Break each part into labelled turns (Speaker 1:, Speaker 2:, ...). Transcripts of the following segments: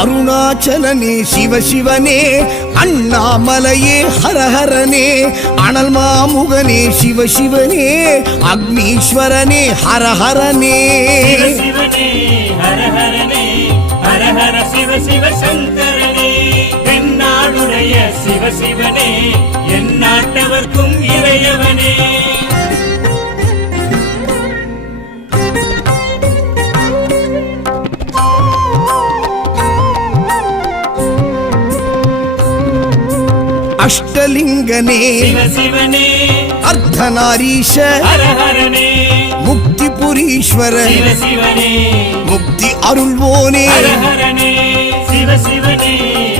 Speaker 1: அருணாச்சலனே சிவசிவனே அண்ணாமலையே ஹரஹரனே அனல் மாமுகனே சிவசிவனே அக்னீஸ்வரனே ஹரஹரனே.
Speaker 2: சிவ சிவனே நாட்டவர்க்கும்
Speaker 1: அஷ்டலிங்கனே
Speaker 2: சிவ சிவனே.
Speaker 1: அர்த்தநாரீஷ. முக்தி புரீஸ்வர முக்தி அருள்வோனே.
Speaker 2: சிவ சிவனே.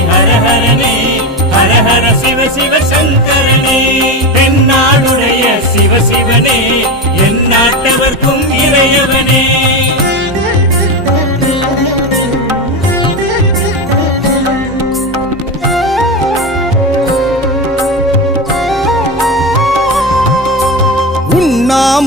Speaker 2: ஹர ஹரனே ஹர ஹர சிவ சிவ சங்கரனே. தென்னாடுடைய சிவ சிவனே. என் நாட்டவர்க்கும் இறையவனே.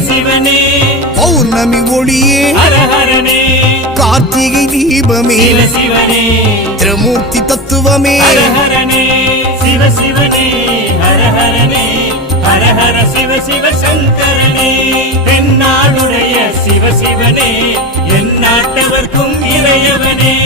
Speaker 2: சிவனே
Speaker 1: பௌர்ணமி ஒளியே. கார்த்திகை தீபமே. திரமூர்த்தி தத்துவமே.
Speaker 2: ஹர ஹரனே சிவ சிவ சிவ சங்கரனே. தென்னாடுடைய சிவ சிவனே என் நாட்டவர்க்கும் இறையவனே.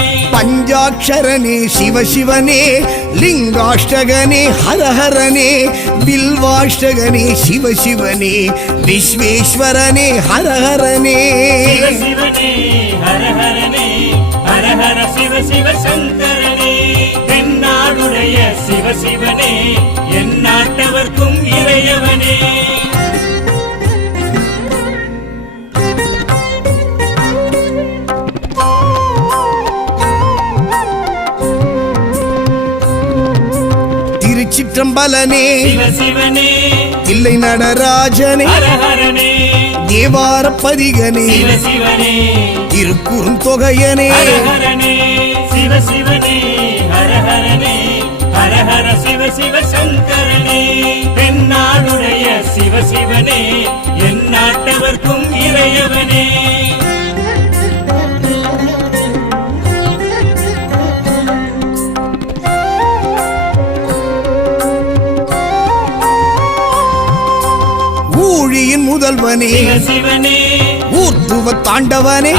Speaker 1: பஞ்சாட்சரனே சிவசிவனே லிங்காஷ்டகனே ஹரஹரனே பில்வாஷ்டகனே சிவசிவனே விஸ்வேஸ்வரனே ஹரஹரனே.
Speaker 2: சிவ சிவ சிவ சங்கரனே. தென்னாடுடைய சிவ என் நாட்டவர்க்கும் இறையவனே. சிவனே.
Speaker 1: தில்லை நடராஜனே.
Speaker 2: ஹர ஹரனே
Speaker 1: தேவார பதிகனே.
Speaker 2: சிவ சிவனே.
Speaker 1: திருக்குறுந்தொகையனே
Speaker 2: ஹர ஹரனே சிவ சிவ சிவ சங்கரனே. தென்னாடுடைய சிவ சிவனே. என் நாட்டவர்க்கும் இறையவனே.
Speaker 1: முதல்வனே ஊர்த்துவ தாண்டவனே.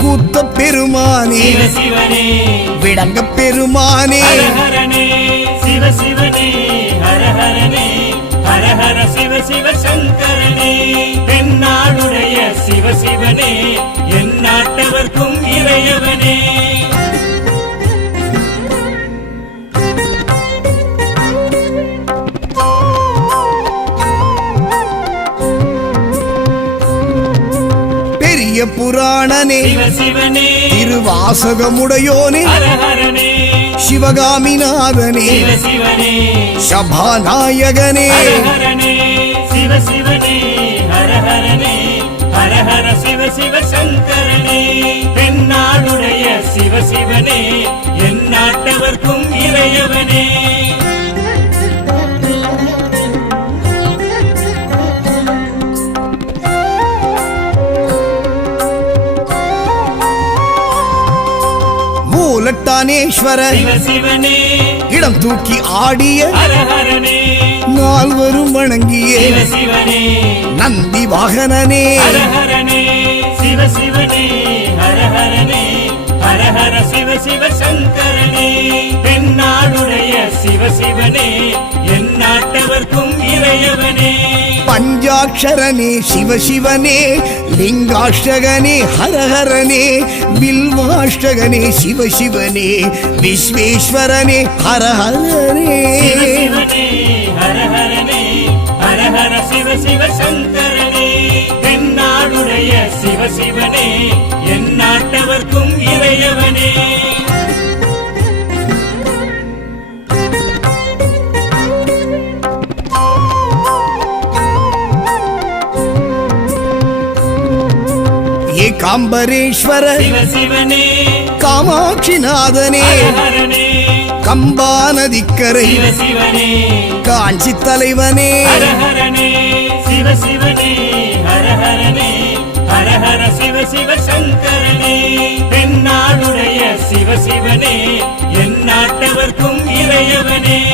Speaker 1: கூத்த பெருமானே. விடங்க பெருமானே.
Speaker 2: ஹர ஹரனே சிவ சிவனே ஹர ஹரனே ஹர ஹர சிவ சிவ சங்கரனே. தென்னாடுடைய சிவ சிவனே என் நாட்டவர்க்கும் இறையவனே.
Speaker 1: பெரிய புராணனே. திருவாசகமுடையோனே. சிவகாமிநாதனே. சபாநாயகனே.
Speaker 2: சிவ சிவ சங்கரனே. சிவ சிவனே. என் நாட்டவர்க்கும் இறையவனே. சிவனே.
Speaker 1: இடம் தூக்கி ஆடிய நால்வரும் வணங்கியே. நந்தி வாகனனே.
Speaker 2: ஹர ஹரனே சிவ சிவனே. ஹர ஹரனே ஹர ஹர சிவ சிவ சங்கரனே. தென்னாடுடைய சிவ
Speaker 1: பஞ்சாட்சரனே சிவசிவனே லிங்காஷ்டகனே ஹரஹரனே பில்வாஷ்டகனே சிவசிவனே விஸ்வேஸ்வரனே ஹரஹரனே
Speaker 2: சிவ சிவனே ஹர ஹரனே சிவ சிவ சங்கரனே தென்னாடுடைய சிவ சிவனே என் நாட்டவர்க்கும் சிவனே.
Speaker 1: காமாட்சிநாதனே. கம்பா நதிக்கரை காஞ்சி தலைவனே
Speaker 2: சிவ சிவ சங்கரனே. தென்னாடுடைய சிவ சிவனே. என் நாட்டவர்க்கும் இறையவனே.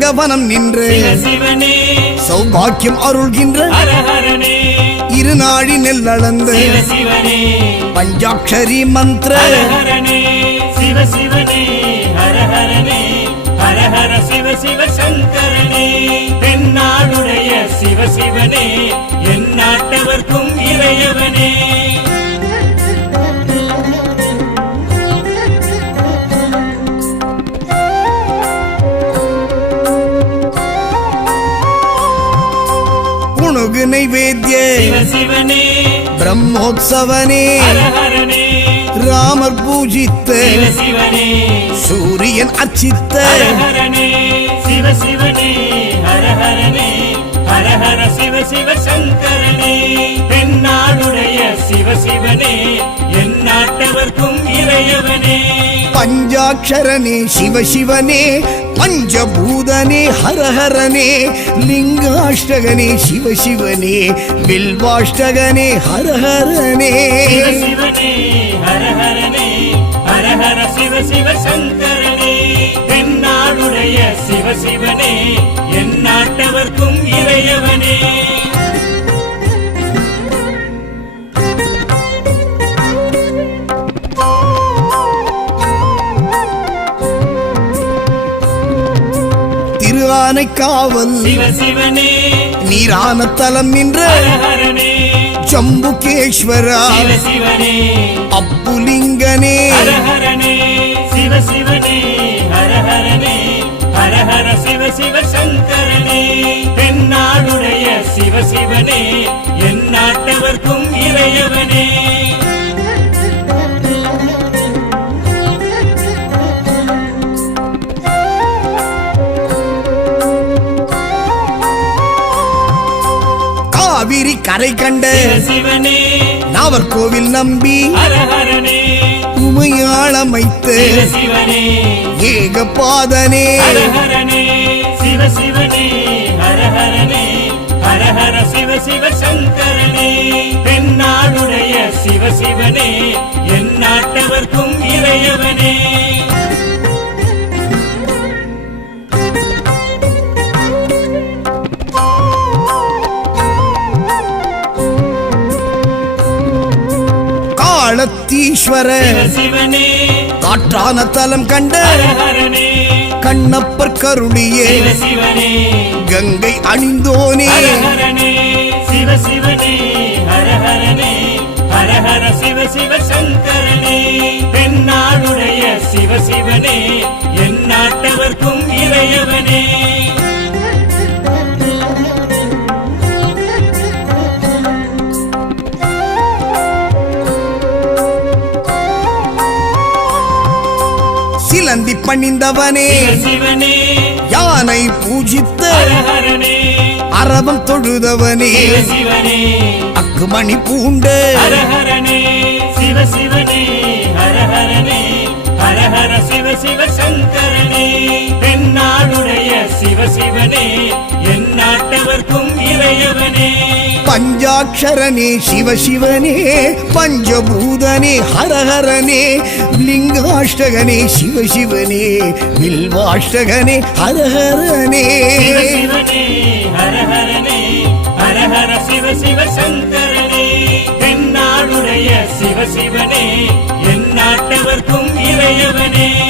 Speaker 1: செண்பகவனம் நின்று சௌபாக்கியம் அருள்கின்ற இருநாழி நெல்லளந்து
Speaker 2: சிவ சிவனே
Speaker 1: பஞ்சாட்சரி மந்திர
Speaker 2: ஹர ஹரனே சிவ சிவனே ஹர
Speaker 1: நைவேத்திய
Speaker 2: சிவ சிவனே
Speaker 1: பிரம்மோத்சவனே ராமர் பூஜித்த சூரியன் அர்ச்சித்த
Speaker 2: என் நாட்டவர்க்கும் இறையவனே.
Speaker 1: பஞ்சாட்சரனே சிவசிவனே பஞ்சபூதனே ஹரஹரனே லிங்காஷ்டகனே சிவசிவனே வில்வாஷ்டகனே ஹரஹரனே.
Speaker 2: சிவ சிவ சிவ சங்கரனே. தென்னாடுடைய சிவ என் நாட்டவர்க்கும் இறையவனே. சிவ சிவனே.
Speaker 1: நீரான தலம் நின்ற ஜம்புகேஸ்வரா. அப்புலிங்கனே.
Speaker 2: சிவ சிவ சங்கரனே. தென்னாடுடைய சிவ சிவனே. என் நாட்டவர்க்கும் இறையவனே.
Speaker 1: கரை கண்ட
Speaker 2: சிவ சிவனே
Speaker 1: நாவர்கோவில் நம்பி உமையாளமைத்த
Speaker 2: சிவ சிவ சிவ சங்கரனே. தென்னாடுடைய சிவ சிவனே என் நாட்டவர்க்கும் இறையவனே. சிவனே.
Speaker 1: காற்றான தலம் கண்ட கண்ணப்பர் கருளியே. கங்கை அணிந்தோனே.
Speaker 2: சிவ சிவ சங்கரனே. சிவ சிவனே. என் நாட்டவர்க்கும் இறையவனே.
Speaker 1: பணிந்தவனே. யானை பூஜித்த அரவம் தொழுதவனே. அக்குமணி பூண்ட.
Speaker 2: சிவ சிவனே. ஹரஹர சிவ சிவ சங்கரனே தென்னாடுடைய சிவ சிவனே என் நாட்டவர்க்கும் இறையவனே.
Speaker 1: பஞ்சாட்சரனே சிவசிவனே பஞ்சபூதனே ஹரஹரனே லிங்காஷ்டகனே சிவசிவனே வில்வாஷ்டகனே ஹரஹரனே.
Speaker 2: சிவ சிவனே ஹரஹரனே ஹரஹர சிவ சிவ சங்கரனே தென்னாடுடைய சிவ சிவனே நாட்டவர்க்கும் இறையவனே.